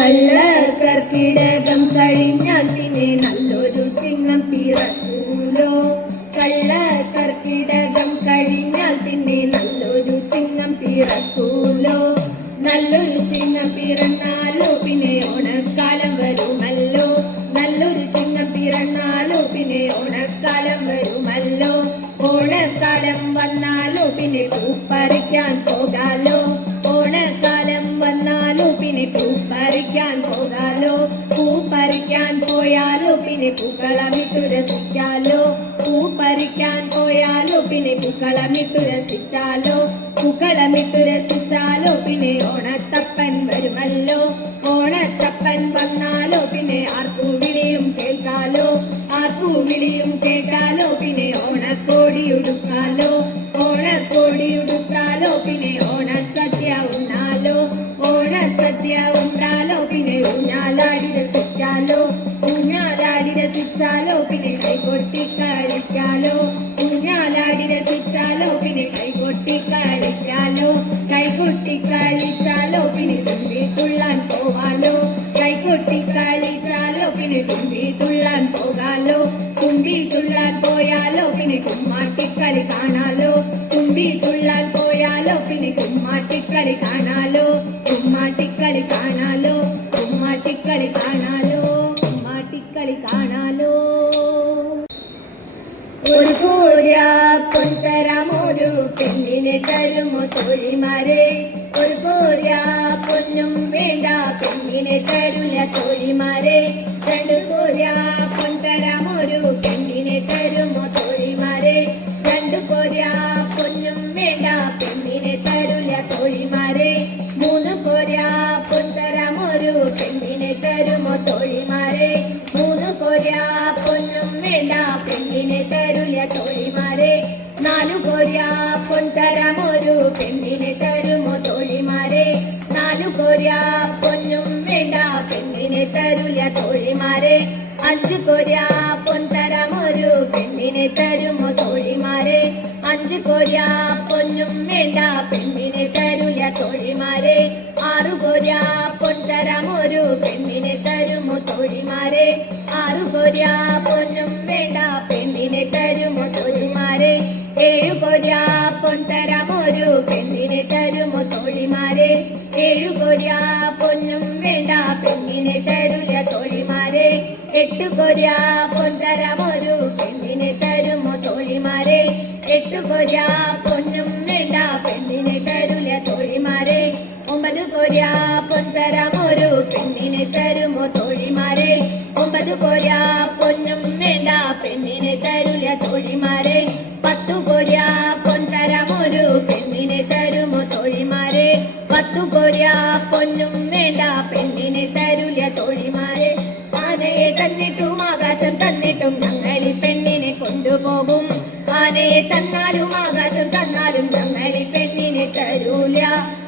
കള്ളക്കർക്കിടകം കഴിഞ്ഞാൽ കഴിഞ്ഞതിനെ നല്ലൊരു ചിങ്ങം പിറക്കൂലോ? കള്ളക്കർക്കിടകം കഴിഞ്ഞാൽ പിന്നെ നല്ലൊരു ചിങ്ങം പിറക്കൂലോ? നല്ലൊരു ചിങ്ങം പിറന്നാലോ പിന്നെ ഓണക്കാലം വരുമല്ലോ? നല്ലൊരു ചിങ്ങം പിറന്നാലോ പിന്നെ ഓണക്കാലം വരുമല്ലോ? ഓണക്കാലം വന്നാലോ പിന്നെ പൂപ്പറിക്കാൻ പോകാലോ? പിന്നെ പൂപ്പറിക്കാൻ പോകാലോ? പൂപ്പറിക്കാൻ പോയാലോ? പിന്നെ പൂക്കളമിട്ടു രസിക്കാലോ പൂപ്പറിക്കാൻ പോയാലോ? പിന്നെ പൂക്കളമിട്ടു രസിച്ചാലോ? പൂക്കളമിട്ടു രസിച്ചാലോ? പിന്നെ ഓണത്തപ്പൻ വരുമല്ലോ? ഓണത്തപ്പൻ വന്നാലോ? പിന്നെ പിന്നെ കൈകൊട്ടി കളിക്കാലോ. ഊഞ്ഞാലാടി രസിച്ചാലോ. പിന്നെ കൈകൊട്ടി കളിക്കാലോ. കൈകൊട്ടി കളിച്ചാലോ. പിന്നെ തുമ്പി തുള്ളാൻ പോവാലോ കൈകൊട്ടി കളിച്ചാലോ. പിന്നെ തുമ്പി തുള്ളാൻ പോകാലോ. തുമ്പി തുള്ളാൻ പോയാലോ. പിന്നെ കുമ്മാട്ടിക്കളി കാണാലോ. തുമ്പി തുള്ളാൻ പോയാലോ. പിന്നെ കുമ്മാട്ടിക്കളി കാണാലോ. കുമ്മാട്ടിക്കളി കാണാലോ. കുമ്മാട്ടിക്കളി കാണാലോ. കുമ്മാട്ടിക്കളി കാണാലോ ഒരു കോര്യ പൊൻതരാമൊരു പെണ്ണിനെ തരുമോ തോഴിമാരെ? ഒരു കോര്യ പൊന്നും വേണ്ട പെണ്ണിനെ തരുല തോഴിമാരെ. രണ്ടു കോര്യ പൊൻതരാമൊരു തോഴിമാരെ നാലു കോര്യ പൊൻതരാമൊരു പെണ്ണിനെ തരുമോ തോഴിമാരെ? നാലു കോര്യ പൊന്നും വേണ്ട പെണ്ണിനെ തരില്ല തോഴിമാരെ. അഞ്ചു കോര്യ പൊൻതരാമൊരു പെണ്ണിനെ തരുമോ തോഴിമാരെ? അഞ്ചു കോര്യ പൊന്നും വേണ്ട പെണ്ണിനെ തരില്ല തോഴിമാരെ. ആറു കോര്യ പൊൻതരാമൊരു പെണ്ണിനെ തരുമോ തോഴിമാരെ? ആറു കോര്യ പൊന്നും വേണ്ട പൊൻതരാമൊരു പെണ്ണിനെ തരുമോ തോഴിമാരെ? ഏഴു പൊന്നും വേണ്ട പെണ്ണിനെ തരില്ല തോഴിമാരെ. എട്ടു കോര്യ ഒരു പെണ്ണിനെ തരുമോ തോഴിമാരെ? എട്ടു കോര്യ പൊന്നും വേണ്ട പെണ്ണിനെ തരില്ല തോഴിമാരെ. ഒമ്പത് കോര്യ ഒരു പെണ്ണിനെ തരുമോ തോഴിമാരെ? ഒമ്പത് കോര്യ പൊന്നും വേണ്ട പെണ്ണിനെ തരില്ല തോഴിമാരെ. ആനയെ തന്നിട്ടും ആകാശം തന്നിട്ടും ഞങ്ങളി പെണ്ണിനെ കൊണ്ടുപോകും. ആനയെ തന്നാലും ആകാശം തന്നാലും ഞങ്ങളി പെണ്ണിനെ തരൂല.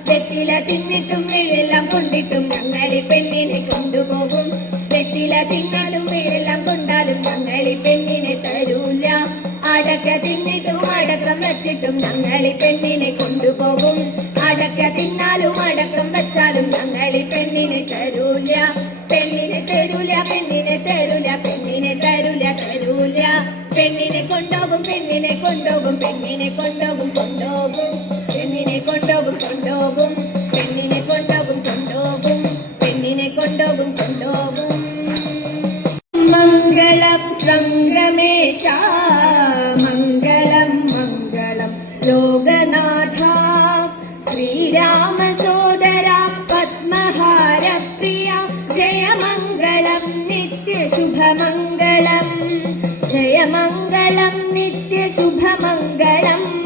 വെറ്റില തിന്നിട്ടും വെയിലെല്ലാം കൊണ്ടിട്ടും ഞങ്ങളി പെണ്ണിനെ കൊണ്ടുപോകും. വെറ്റില തിന്നാലും വെയിലെല്ലാം കൊണ്ടാലും ഞങ്ങളി പെണ്ണിനെ തരൂല. അടക്ക തിന്നിട്ടും അടക്കം വെച്ചിട്ടും ഞങ്ങളി പെണ്ണിനെ കൊണ്ടുപോകും. അടക്ക തിന്നാലും അടക്കം വെച്ചാലും ഞങ്ങളി പെണ്ണിനെ തരൂല. പെണ്ണിനെ തരൂല പെണ്ണിനെ തരൂല പെണ്ണിനെ തരൂല തരൂല. പെണ്ണിനെ കൊണ്ടോകും പെണ്ണിനെ കൊണ്ടോകും പെണ്ണിനെ കൊണ്ടോകും കൊണ്ടോകും പെണ്ണിനെ കൊണ്ടോകും കൊണ്ടോകും പെണ്ണിനെ കൊണ്ടോകും കൊണ്ടോകും പെണ്ണിനെ കൊണ്ടോകും കൊണ്ടോകും മംഗളം സംഗമേശ ശ്രീരാമ പത്മഹാരപ്രിയ ജയമംഗളം നിത്യശുഭമംഗളം. ജയമംഗളം നിത്യശുഭമംഗളം.